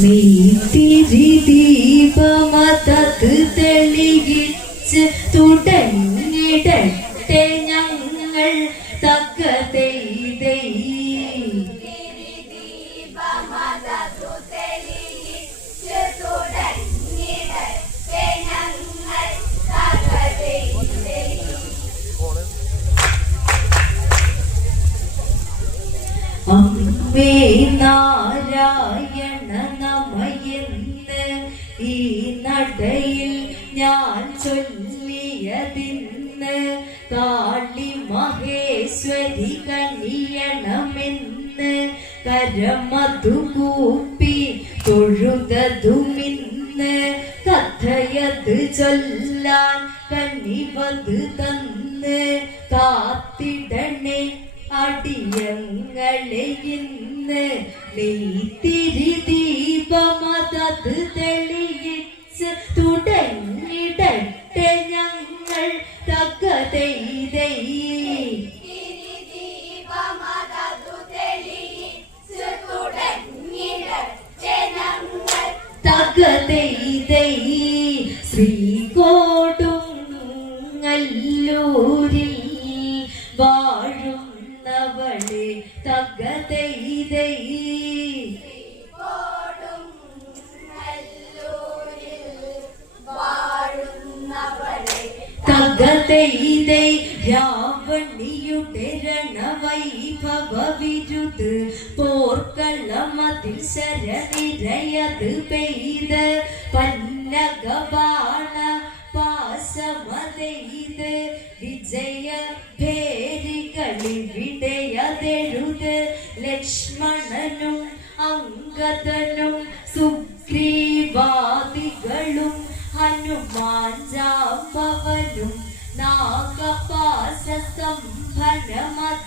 നീത്തിരി ദീപമതത് തെളിയിച്ച് തുടങ്ങിടട്ടെ ഞങ്ങൾ തക്കതെയ്തൈ അമ്മേ നാരായണ ഞാൻ ചൊല്ലിയതിന്ന് കാളി മഹേശ്വരി കനിയണമെന്ന് കരമതു കൂപ്പി തൊഴുതതുമിന്ന് കഥയത് ചൊല്ലാൻ കണിവത് തന്ന് കാത്തിടണേ അടിയങ്ങളെ ഇന്ന് നെയ്തിരി ദീപമതത് തെളിയിച്ച് തുടങ്ങിടട്ടെ ഞങ്ങൾ തകതൈതൈ തകതൈതൈ ശ്രീകോടുങ്ങല്ലൂരിൽ വാഴുന്നവളെ തകതൈതൈ തകതൈതൈ രാവണിയുടെ രണവൈഭവ വിരുത് പോർക്കളമതിൽ ശരനിരയത് പെയ്ത് പന്നകബാണ പാശമതെയ്ത് വിജയ ഭേരികളിവിടെയതെഴുത് ലക്ഷ്മണനും അങ്കദനും സുഗ്രീവാദികളും ഹനുമാൻ ജാമ്പവനും നാഗപാശ സംഭനമതിനാലെ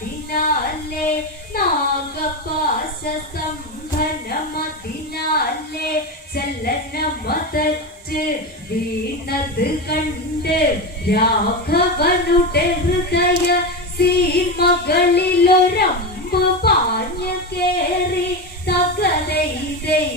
നാഗപാശ സംഭനമതിനാലെ ചലനമതറ്റ് വീണത് കണ്ട് രാഘവനുടെ ഹൃദയ സീമകളിലൊരമ്മ പാഞ്ഞു കേറി തകതൈതൈ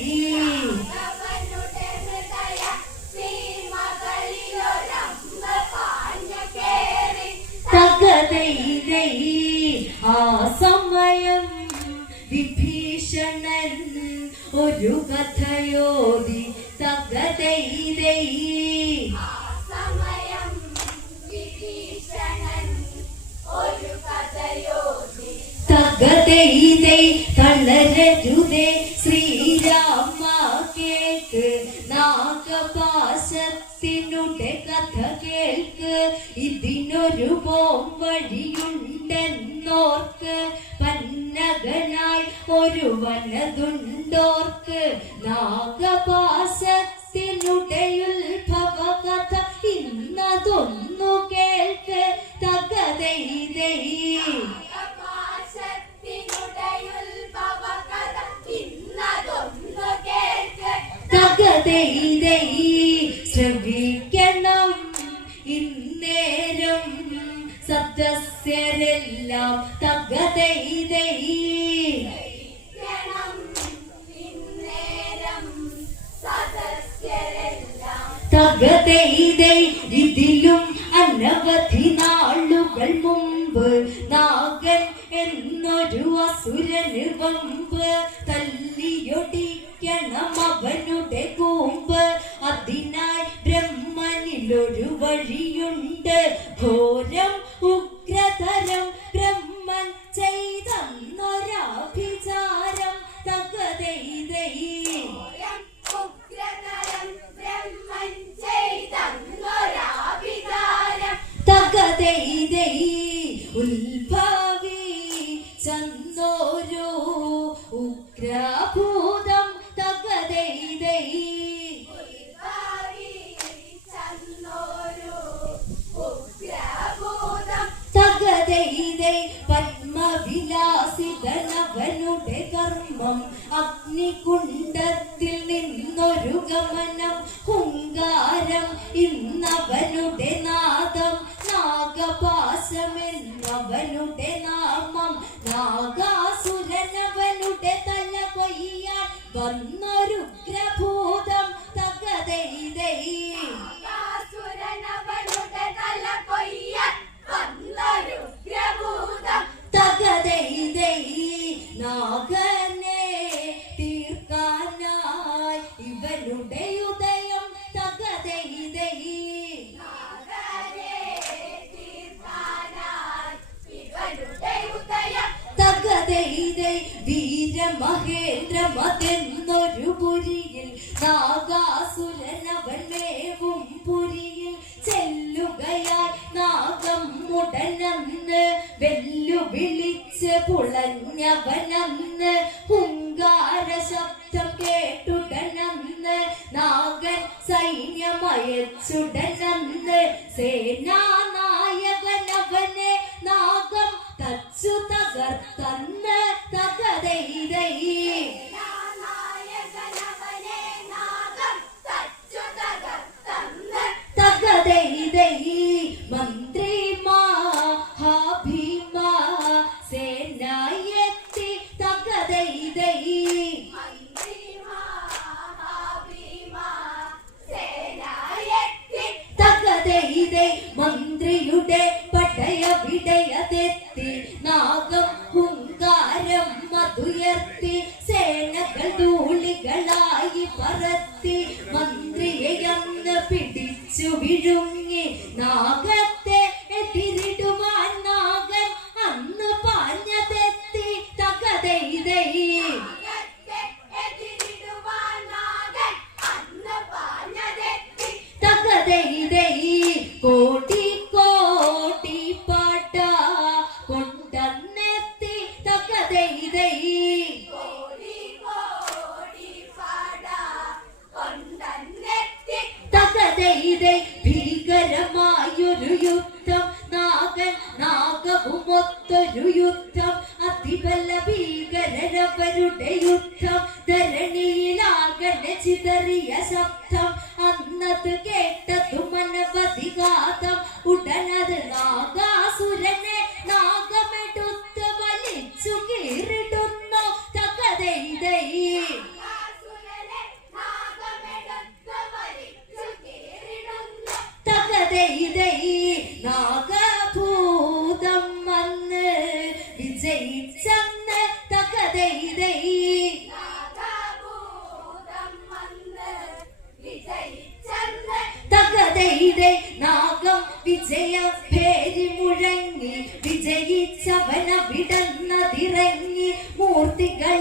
ആ സമയം വിഭീഷണൻ ഒരു കഥയോതി തകതൈതൈ തകതൈതൈ തളരരുതേ ശ്രീരാമ കേക്ക് നാഗപാശത്തിനുടെ കഥ കേൾക്ക്. ഇതിനൊരു പോം തകതൈതൈ ഇതിലും അനവധി നാളുകൾ മുമ്പ് നാഗൻ എന്നൊരു അസുരന് വമ്പ് പത്മവിലാസിതനവനുടെ കർമ്മം അഗ്നികുണ്ടത്തിൽ നിന്നൊരു ഗമനം ഹുങ്കാരം വീരമഹേന്ദ്രമതെന്നൊരു പുരിയിൽ നാഗാസുരനവൻ പുരിയിൽ ചെല്ലുകയാൽ നാഗം ഉടനന്ന് വെല്ലുവിളിച്ച് പുളഞ്ഞവനന്ന് ഹുങ്കാര ശബ്ദം കേട്ടുടനന്ന് നാഗൻ സൈന്യമയച്ചുടനന്ന് സേനാനായകനവനെ തച്ചു തകർത്തന്ന് തകതൈതൈ തകതൈതൈ ছবি রঙে না ഭീകരമായൊരു യുദ്ധം. നാഗൻ നാഗവുമൊത്തൊരു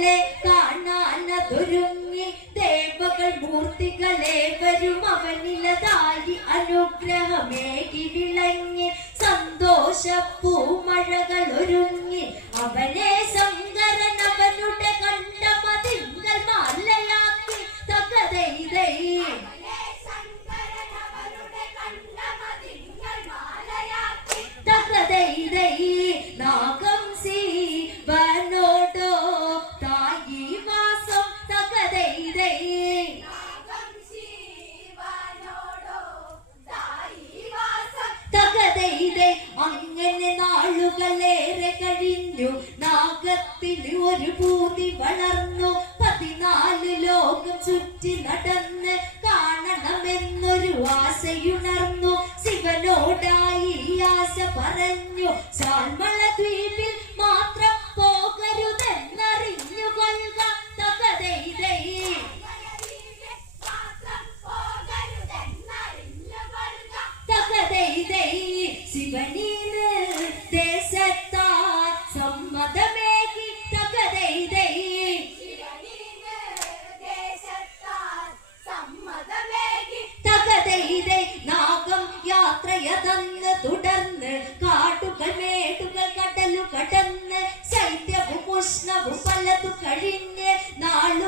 മൂർത്തികളെ കാണാനതൊരുങ്ങി ദേവകൾ മൂർത്തികളെ വരും അവനിലതായി അനുഗ്രഹമേകി വിളങ്ങി സന്തോഷ പൂമഴകൾ ഒരുങ്ങി അവനെ സങ്കരൻ അവനുടെ കണ്ടമതിങ്കൽ മാലയാക്കി തകതൈതൈ തകതൈതൈ നാഗം ശിവനോടോ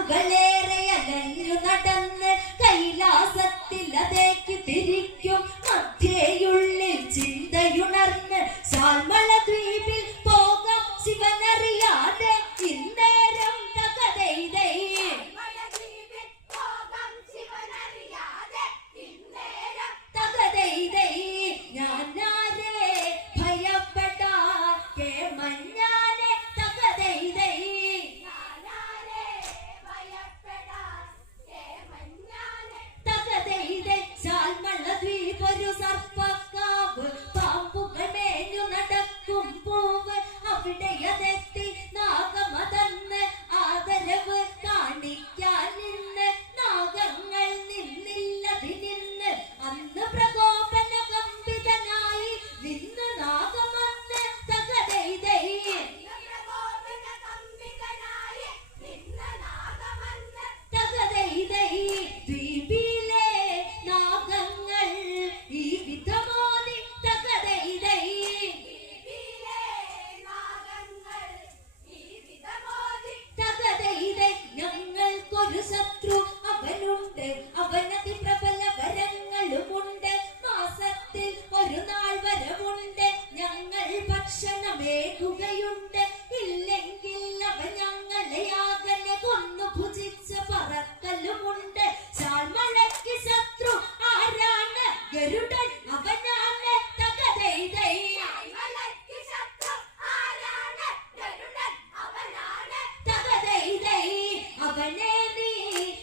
galera.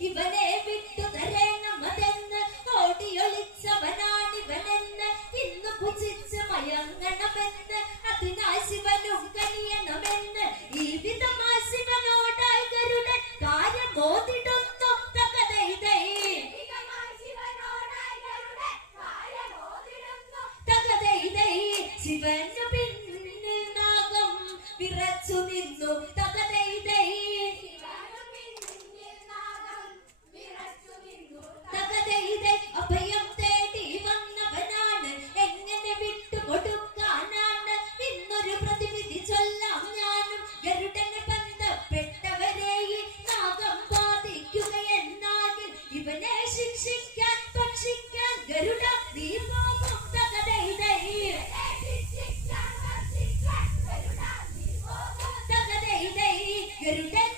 e vai തകതൈതൈ